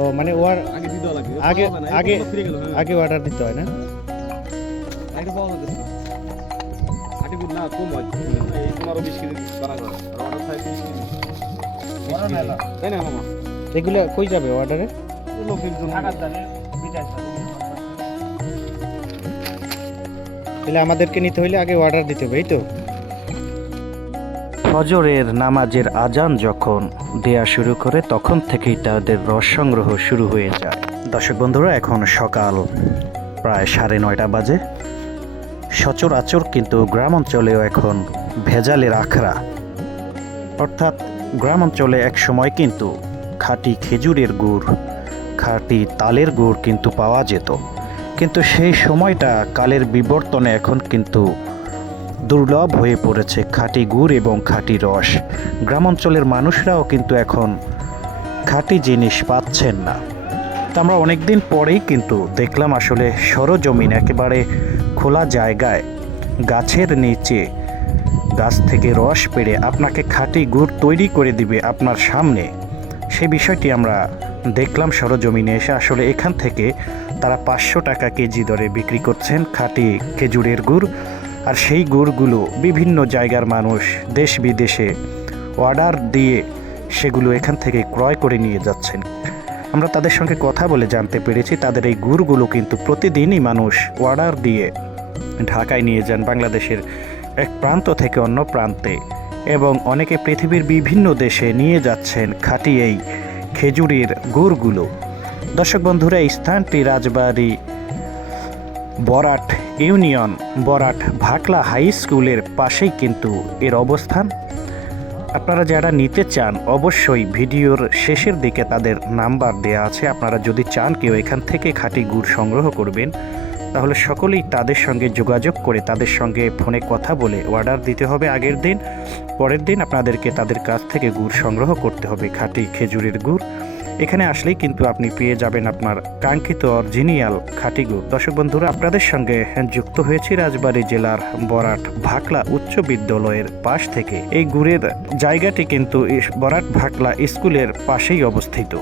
ও মানে ওর আগে দিতে লাগে আগে আগে ফিরে গেল আগে অর্ডার দিতে হয় না? আগে পাওয়া যাচ্ছে না আগে দিন না কম হয় এই 15-20 কেজি বানা করে আর অর্ডার থাকে 30 কেজি তাই না মামা এগুলো কই যাবে অর্ডারে? লোকের জন্য তাহলে আমাদেরকে নিতে হইলে আগে অর্ডার দিতে হবে, এই তো। ফজরের নামাজের আজান যখন দেয়া শুরু করে তখন থেকেই তাদের রস সংগ্রহ শুরু হয়ে যায়। দর্শক বন্ধুরা, এখন সকাল প্রায় 9:30 বাজে। সচরাচর কিন্তু গ্রাম অঞ্চলেও এখন ভেজালের আখড়া, অর্থাৎ গ্রাম অঞ্চলে এক সময় কিন্তু খাঁটি খেজুরের গুড়, খাঁটি তালের গুড় কিন্তু পাওয়া যেত, কিন্তু সেই সময়টা কালের বিবর্তনে এখন কিন্তু দুর্লভ হয়ে পড়েছে খাঁটি গুড় এবং খাঁটি রস। গ্রামাঞ্চলের মানুষরাও কিন্তু এখন খাঁটি জিনিস পাচ্ছেন না। তো আমরা অনেক দিন পরেই কিন্তু দেখলাম আসলে সরজমিন একেবারে খোলা জায়গায় গাছের নিচে গাছ থেকে রস পেড়ে আপনাকে খাঁটি গুড় তৈরি করে দিবে আপনার সামনে। সেই বিষয়টি আমরা দেখলাম সরজমিনে এসে। আসলে এখান থেকে তারা 500 টাকা কেজি দরে বিক্রি করছেন খাঁটি খেজুরের গুড়। আর সেই গুড়গুলো বিভিন্ন জায়গার মানুষ দেশ বিদেশে অর্ডার দিয়ে সেগুলো এখান থেকে ক্রয় করে নিয়ে যাচ্ছেন। আমরা তাদের সঙ্গে কথা বলে জানতে পেরেছি তাদের এই গুড়গুলো কিন্তু প্রতিদিনই মানুষ অর্ডার দিয়ে ঢাকায় নিয়ে যান, বাংলাদেশের এক প্রান্ত থেকে অন্য প্রান্তে, এবং অনেকে পৃথিবীর বিভিন্ন দেশে নিয়ে যাচ্ছেন খাঁটি এই খেজুরের গুড়গুলো। দর্শক বন্ধুরা, এই স্থানটি রাজবাড়ী বরাট ইউনিয়ন, বরাট ভাকলা হাই স্কুলের পাশেই কিন্তু এর অবস্থান। আপনারা যারা নিতে চান অবশ্যই ভিডিওর শেষের দিকে তাদের নাম্বার দেয়া আছে। আপনারা যদি চান কেউ এখান থেকে খাঁটি গুড় সংগ্রহ করবেন, তাহলে সকলেই তাদের সঙ্গে যোগাযোগ করে তাদের সঙ্গে ফোনে কথা বলে অর্ডার দিতে হবে আগের দিন। পরের দিন আপনাদেরকে তাদের কাছ থেকে গুড় সংগ্রহ করতে হবে, খাঁটি খেজুরের গুড়। এখানে আসলেই কিন্তু আপনি পেয়ে যাবেন আপনার কাঙ্ক্ষিত অরিজিনাল খাঁটি গুড়। দর্শক বন্ধুরা, আপনাদের সঙ্গে যুক্ত হয়েছি রাজবাড়ী জেলার বরাট ভাকলা উচ্চ বিদ্যালয়ের পাশ থেকে। এই গুড়ের জায়গাটি কিন্তু বরাট ভাকলা স্কুলের পাশেই অবস্থিত।